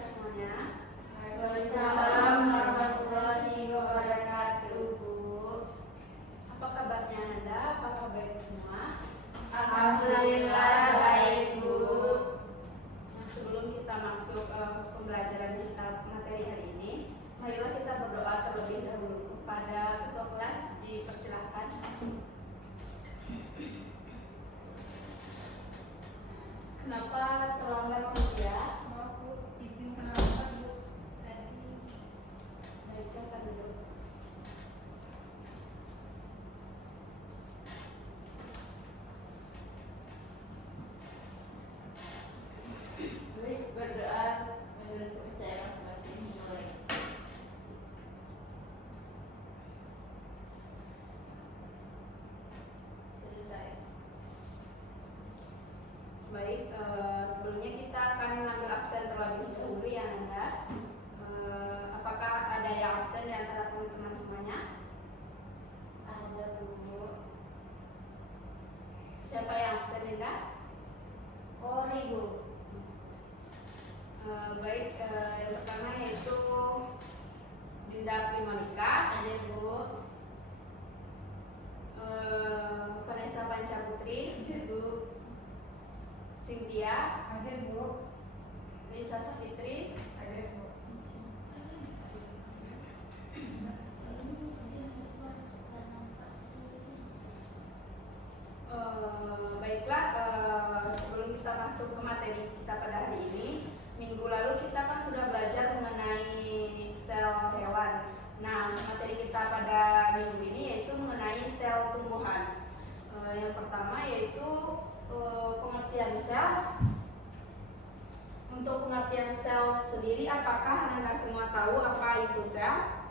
semuanya. Waalaikumsalam warahmatullahi wabarakatuh, Bu. Apa kabarnya Anda? Apakah baik semua? Alhamdulillah baik, Bu. Nah, sebelum kita masuk ke pembelajaran kita materi hari ini, marilah kita berdoa terlebih dahulu. Kepada ketua kelas dipersilahkan. Kenapa terlambat Cynthia? Maaf, Bu, izin terlambat, Bu. Tadi Baik, silakan duduk. baik berdoa menurut kepercayaan masing-masing mulai. Selesai. Baik, sebelumnya kita akan mengambil absen terlebih dahulu ya Anda. Apakah ada yang absen di antara teman-teman semuanya? Ada, Bu. Siapa yang absen, Linda? Kori, Bu. Baik, yang pertama yaitu Dinda Primonika, Ada, Bu. Vanessa Pancaputri, Ada, Bu. Cynthia, Ada, Bu. Lisa Safitri, Ada, Bu. Baiklah, sebelum kita masuk ke materi kita pada hari ini, minggu lalu kita kan sudah belajar mengenai sel hewan. Nah, materi kita pada minggu ini yaitu mengenai sel tumbuhan. Yang pertama yaitu pengertian sel. Untuk pengertian sel sendiri, apakah Anda semua tahu apa itu sel?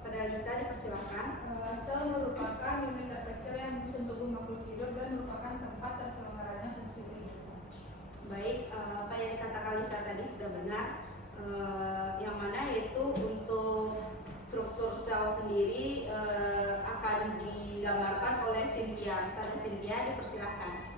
Pada Lisa dipersilakan. Sel merupakan unit terkecil yang menyusun tubuh makhluk hidup dan merupakan tempat terselenggaranya fungsi kehidupan. Baik, apa yang dikatakan Lisa tadi sudah benar. Yang mana yaitu untuk struktur sel sendiri akan digambarkan oleh Cynthia. Pada Cynthia dipersilakan.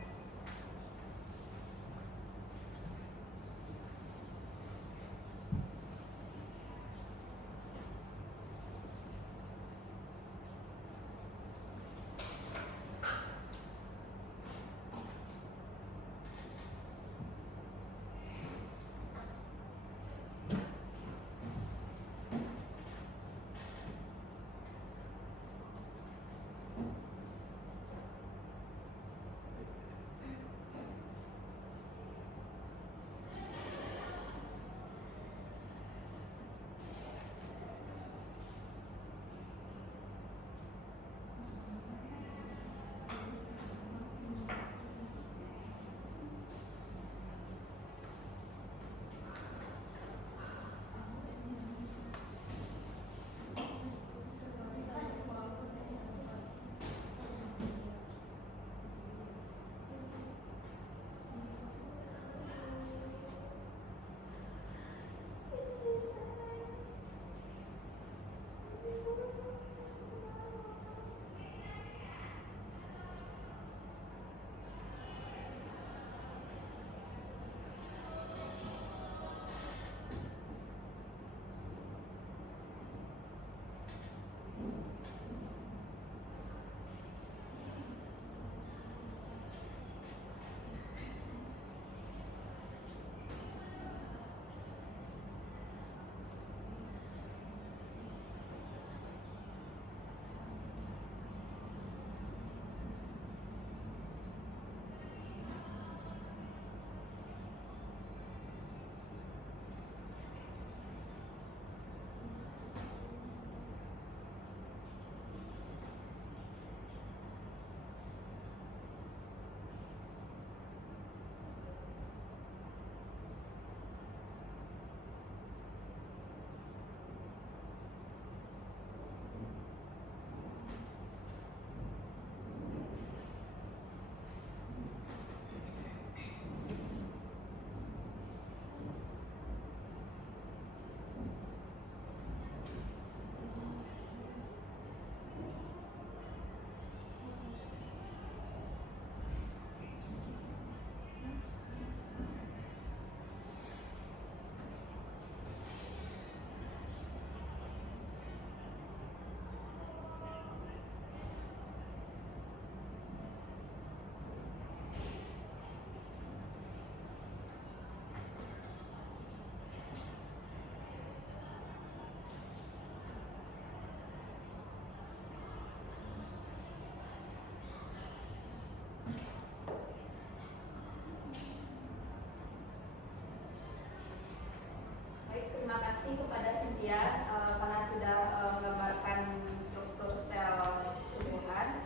kasih kepada Cynthia karena sudah menggambarkan struktur sel tumbuhan.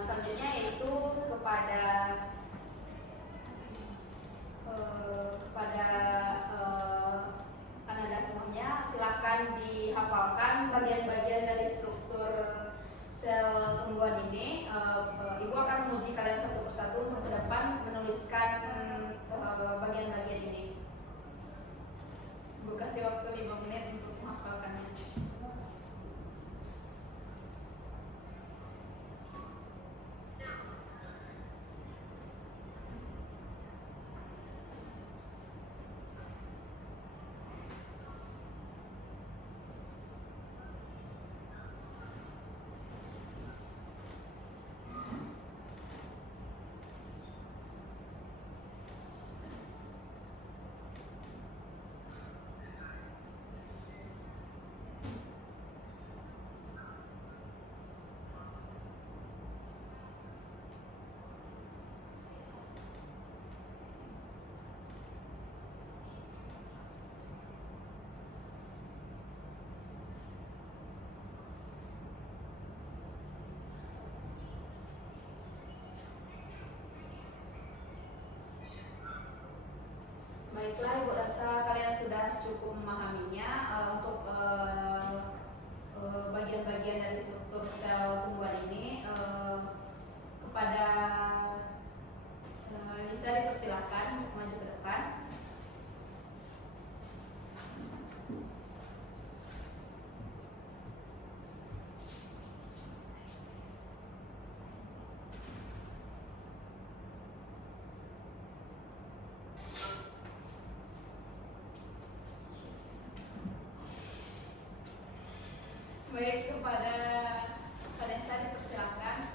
Selanjutnya yaitu kepada Ananda semuanya, silakan dihafalkan bagian-bagian dari struktur sel tumbuhan ini. Ibu akan menguji kalian satu persatu untuk ke depan menuliskan bagian-bagian ini. Ibu kasih waktu 5 menit untuk menghafalkannya. Baiklah, Ibu rasa kalian sudah cukup memahaminya. Untuk bagian-bagian dari struktur sel tumbuhan ini, kepada Nisa dipersilakan untuk maju ke depan. Baik, kepada Vanessa dipersilakan.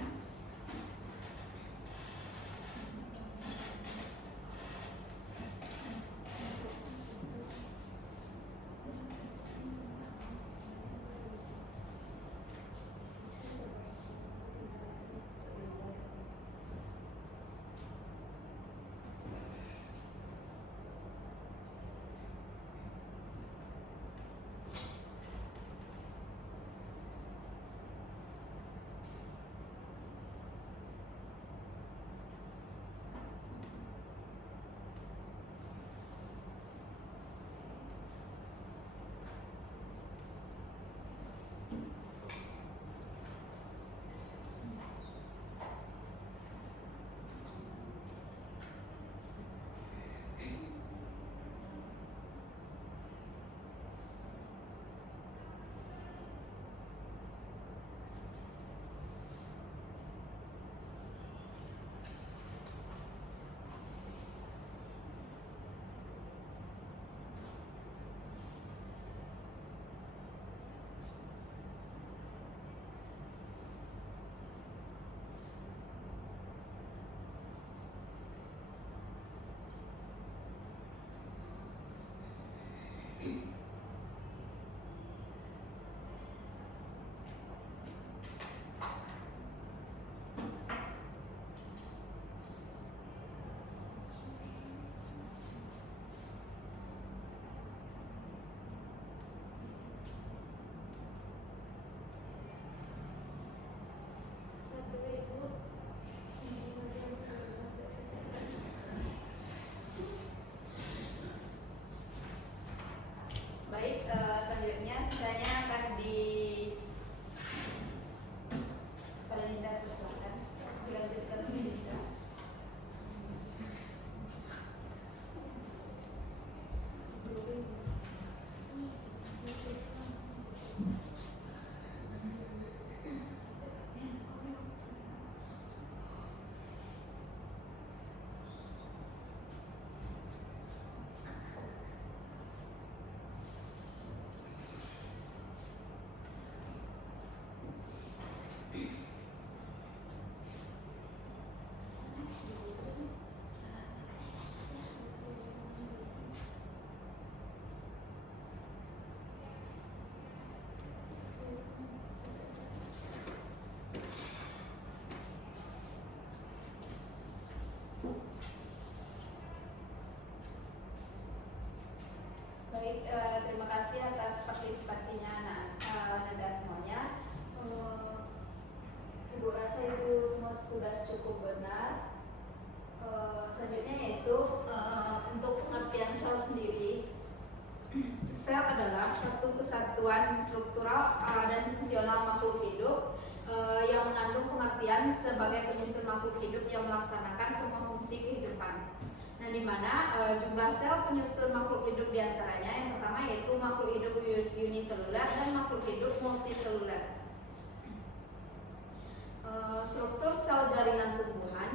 Baik, selanjutnya sisanya akan pada Linda, persilakan dilanjutkan ke Linda. Baik, terima kasih atas partisipasinya Nanda semuanya. Ibu rasa itu semua sudah cukup benar. Selanjutnya yaitu untuk pengertian sel sendiri. Sel adalah satu kesatuan struktural dan fungsional makhluk hidup yang mengandung pengertian sebagai penyusun makhluk hidup yang melaksanakan semua fungsi kehidupan. Nah, di mana jumlah sel penyusun makhluk hidup diantaranya yang pertama yaitu makhluk hidup uniseluler dan makhluk hidup multiseluler. Struktur sel jaringan tumbuhan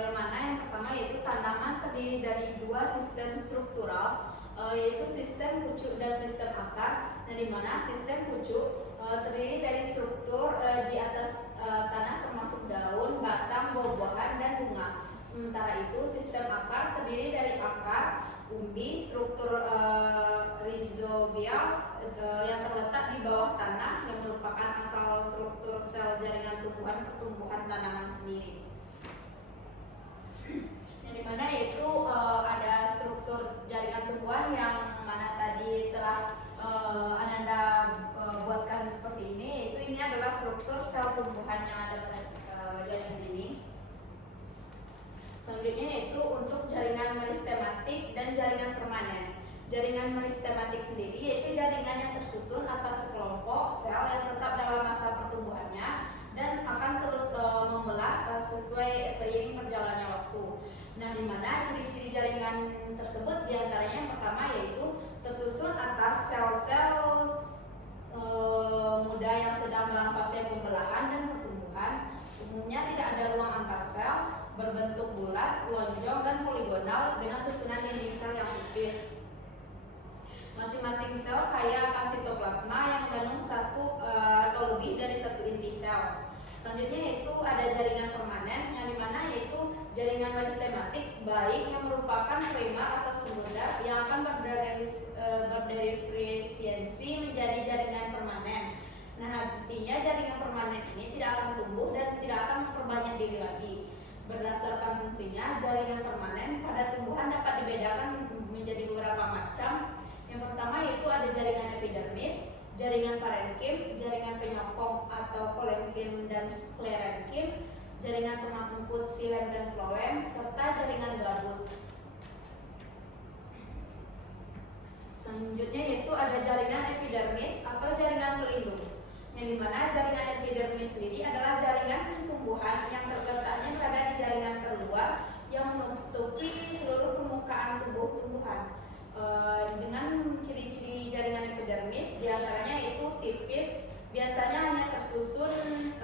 yang mana yang pertama yaitu tanaman terdiri dari dua sistem struktural yaitu sistem pucuk dan sistem akar. Nah, di mana sistem pucuk terdiri dari struktur di atas tanah termasuk daun, batang, buah-buahan dan bunga. Sementara itu sistem akar terdiri dari akar, umbi, struktur rhizobial yang terletak di bawah tanah yang merupakan asal struktur sel jaringan tumbuhan pertumbuhan tanaman sendiri. Yang dimana yaitu ada struktur jaringan tumbuhan yang mana tadi telah Ananda buatkan seperti ini, yaitu ini adalah struktur sel tumbuhan yang ada pada jaringan ini. Selanjutnya yaitu untuk jaringan meristematik dan jaringan permanen. Jaringan meristematik sendiri yaitu jaringan yang tersusun atas sekelompok sel yang tetap dalam masa pertumbuhannya dan akan terus membelah sesuai seiring berjalannya waktu. Nah, di mana ciri-ciri jaringan tersebut diantaranya yang pertama yaitu tersusun atas sel-sel muda yang sedang dalam fase pembelahan dan pertumbuhan. Umumnya tidak ada ruang antar sel, berbentuk bulat, lonjong dan poligonal dengan susunan dinding sel yang tipis. Masing-masing sel kaya akan sitoplasma yang mengandung satu atau lebih dari satu inti sel. Selanjutnya yaitu ada jaringan permanen yang dimana yaitu jaringan meristematik baik yang merupakan primar atau sekunder yang akan berdiferensiasi menjadi jaringan permanen. Nah, nantinya jaringan permanen ini tidak akan tumbuh dan tidak akan memperbanyak diri lagi. Berdasarkan fungsinya, jaringan permanen pada tumbuhan dapat dibedakan menjadi beberapa macam. Yang pertama yaitu ada jaringan epidermis, jaringan parenkim, jaringan penyokong atau kolenkim dan sklerenkim, jaringan pengangkut xilem dan floem, serta jaringan gabus. Selanjutnya yaitu ada jaringan epidermis atau jaringan pelindung, yang dimana jaringan epidermis sendiri adalah jaringan tumbuhan yang terletaknya berada di jaringan terluar yang menutupi seluruh permukaan tubuh tumbuhan. Dengan ciri-ciri jaringan epidermis diantaranya yaitu tipis, biasanya hanya tersusun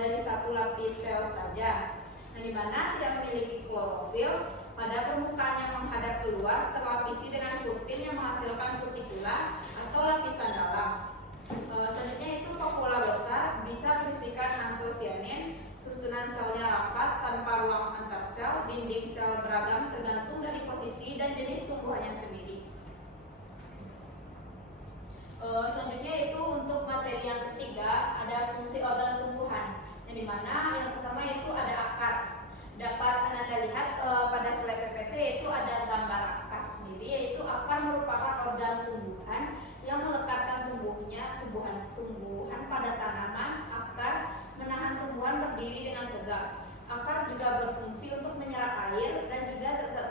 dari satu lapis sel saja. Nah, di mana tidak memiliki klorofil, pada permukaan yang menghadap keluar terlapisi dengan kutin yang menghasilkan kutikula atau lapisan dalam. Selanjutnya itu vakuola besar bisa berisikan antosianin, susunan selnya rapat tanpa ruang antar sel, dinding sel beragam tergantung dari posisi dan jenis tumbuhannya sendiri. Selanjutnya itu untuk materi yang ketiga ada fungsi organ tumbuhan, yang dimana yang pertama itu ada akar. Dapat Anda lihat pada slide PPT yaitu ada gambar akar sendiri, yaitu akar merupakan organ tumbuhan yang melekatkan tumbuhan pada tanaman. Akar menahan tumbuhan berdiri dengan tegak. Akar juga berfungsi untuk menyerap air dan juga zat-zat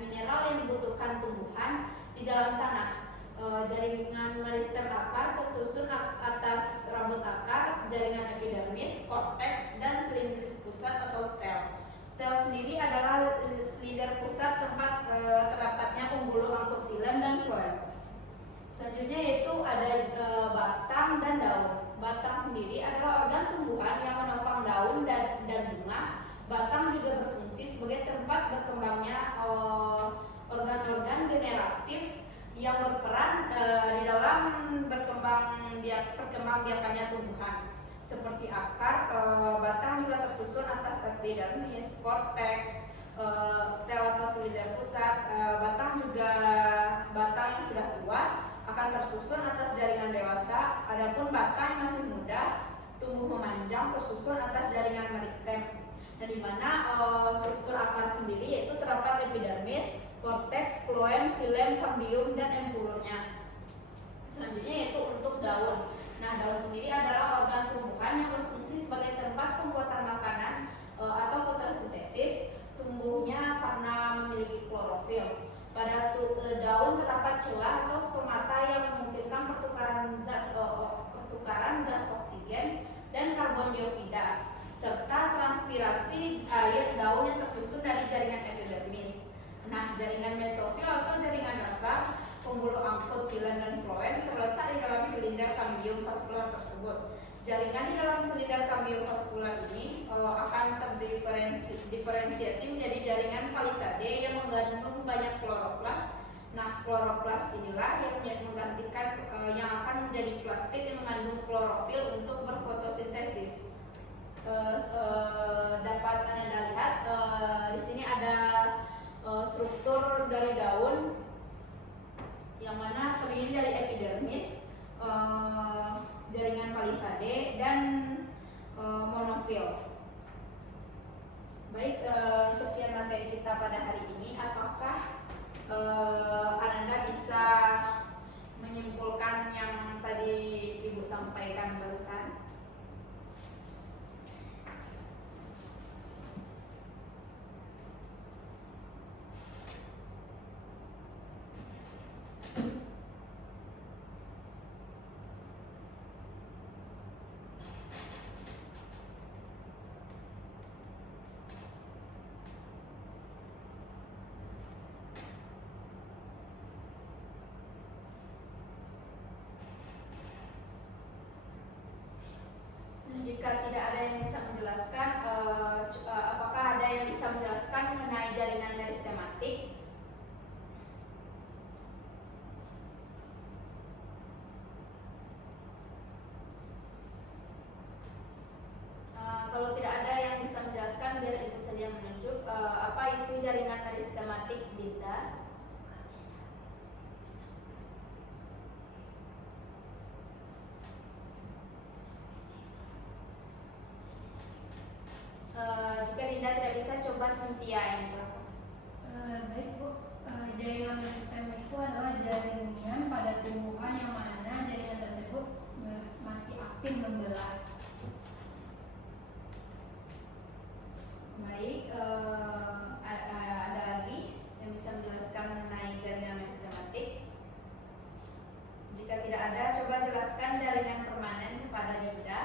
mineral yang dibutuhkan tumbuhan di dalam tanah. Jaringan meristem akar tersusun atas rambut akar, jaringan epidermis, korteks, dan silindris pusat atau stel. Stel sendiri adalah silinder pusat tempat terdapatnya pembuluh angkut xilem dan floem. Selanjutnya yaitu ada batang dan daun. Batang sendiri adalah organ tumbuhan yang menopang daun dan bunga. Batang juga berfungsi sebagai tempat berkembangnya organ-organ generatif yang berperan di dalam perkembangbiakannya tumbuhan. Seperti akar, batang juga tersusun atas epidermis, korteks, stel atau silinder pusat. Batang yang sudah tua akan tersusun atas jaringan dewasa. Adapun batang yang masih muda, tumbuh memanjang tersusun atas jaringan meristem. Dan di mana struktur akar sendiri yaitu terdapat epidermis, korteks, floem, xilem, kambium, dan empulurnya. Selanjutnya yaitu untuk daun. Nah, daun sendiri adalah organ tumbuhan yang berfungsi sebagai tempat pembuatan makanan atau fotosintesis. Tumbuhnya karena memiliki klorofil. Pada daun terdapat celah atau stomata yang memungkinkan pertukaran gas oksigen dan karbon dioksida serta transpirasi air daun yang tersusun dari jaringan epidermis. Nah, jaringan mesofil atau jaringan rasa pembuluh angkut silen dan floem terletak di dalam silinder kambium vaskular tersebut. Jaringan di dalam silinder kambium vaskular ini akan terdiferensiasi menjadi jaringan palisade yang mengandung banyak kloroplas. Nah, kloroplas inilah yang menggantikan yang akan menjadi plastid yang mengandung klorofil untuk berfotosintesis. Dapat Anda lihat di sini ada struktur dari daun yang mana terdiri dari epidermis, jaringan palisade, dan monofil. Baik, sekian materi kita pada hari ini. Apakah Anda bisa menyimpulkan yang tadi Ibu sampaikan barusan? Jika tidak ada yang bisa menjelaskan, apakah ada yang bisa menjelaskan mengenai jaringan meristematik? Kalau tidak ada yang bisa menjelaskan, biar Ibu saja menunjuk apa itu jaringan meristematik, Dinda. Jika Dinda tidak bisa, coba Cynthia yang berapa? Baik Bu, jaringan meristem itu adalah jaringan pada tumbuhan yang mana jaringan tersebut masih aktif membelah. Baik, ada lagi yang bisa menjelaskan mengenai jaringan meristematik? Jika tidak ada, coba jelaskan jaringan permanen kepada Dinda.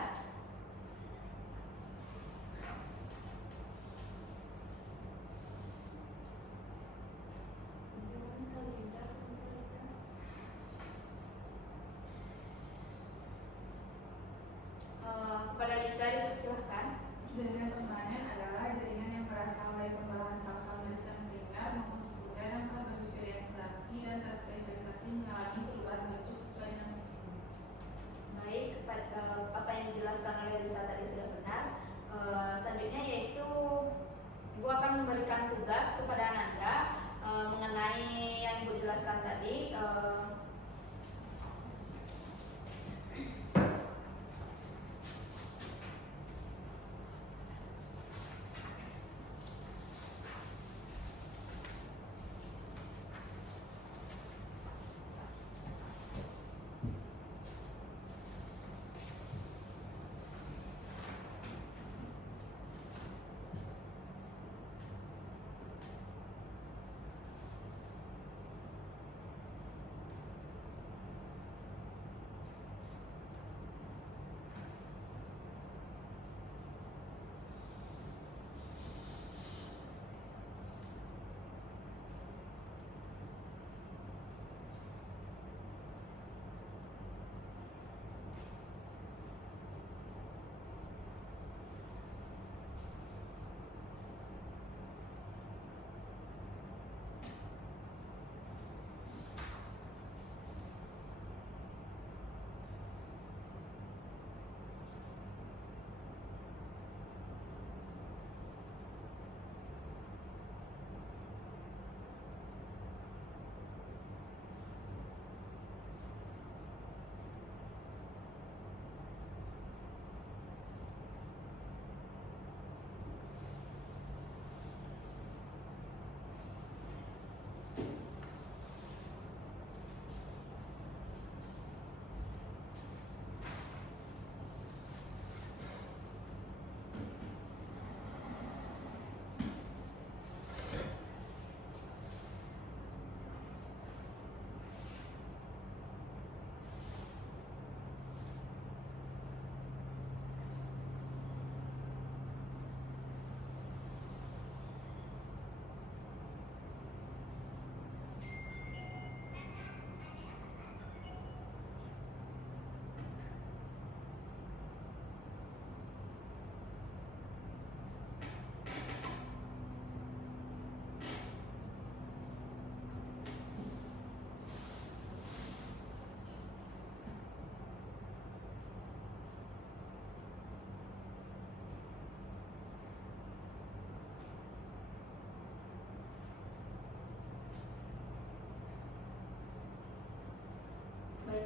Kepada Lisa dipersilahkan. Jaringan permanen adalah jaringan yang berasal dari pembelahan sel-sel meristem primer maupun sekunder yang telah berdiferensiasi dan terspesialisasi mengalami perubahan bentuk sesuai dengan fungsinya. Baik, apa yang dijelaskan oleh Lisa tadi sudah benar. Selanjutnya yaitu Ibu akan memberikan tugas kepada Ananda mengenai yang Ibu jelaskan tadi.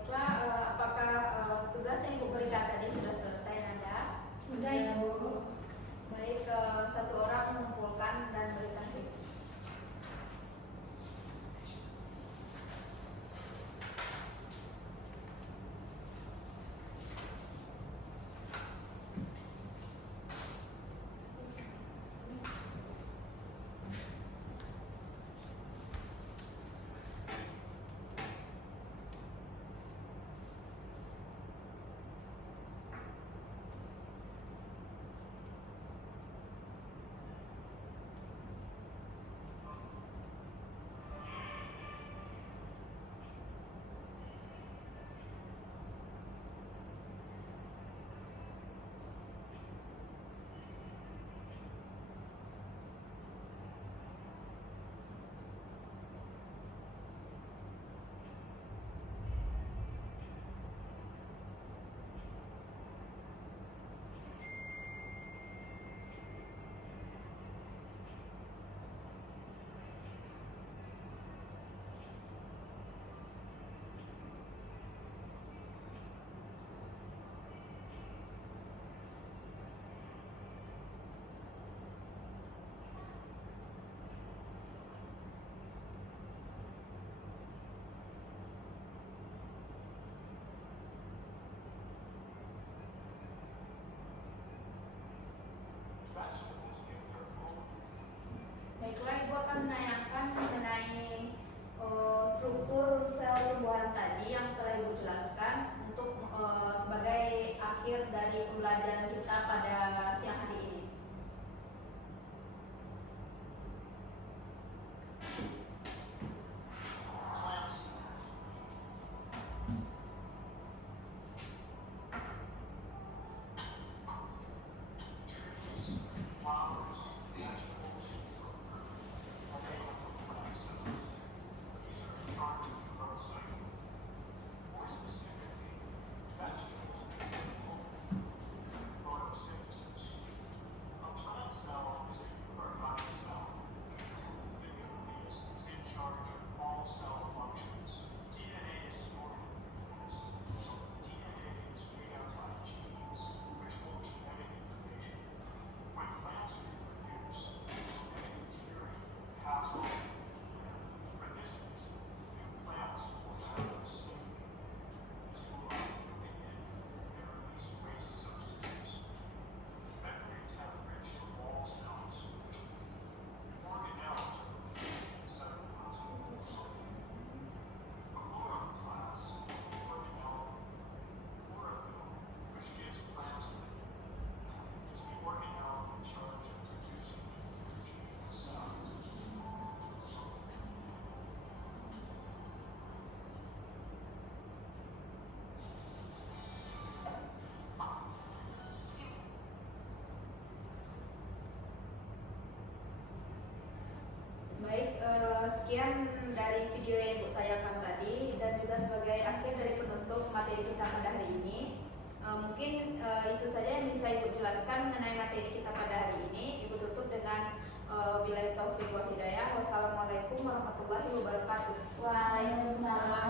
Baiklah, apakah tugas yang Ibu berikan tadi sudah selesai, Nanda? Sudah, Ibu. Baik, satu orang mengumpulkan dan berikan feedback. Baiklah, Ibu akan menanyakan mengenai struktur sel tumbuhan tadi yang telah Ibu jelaskan untuk sebagai akhir dari pembelajaran kita pada siang hari ini. Baik, sekian dari video yang Ibu tayangkan tadi dan juga sebagai akhir dari penutup materi kita pada hari ini. Mungkin itu saja yang bisa Ibu jelaskan mengenai materi kita pada hari ini. Ibu tutup dengan billahi taufiq wal hidayah. Wassalamualaikum warahmatullahi wabarakatuh. Waalaikumsalam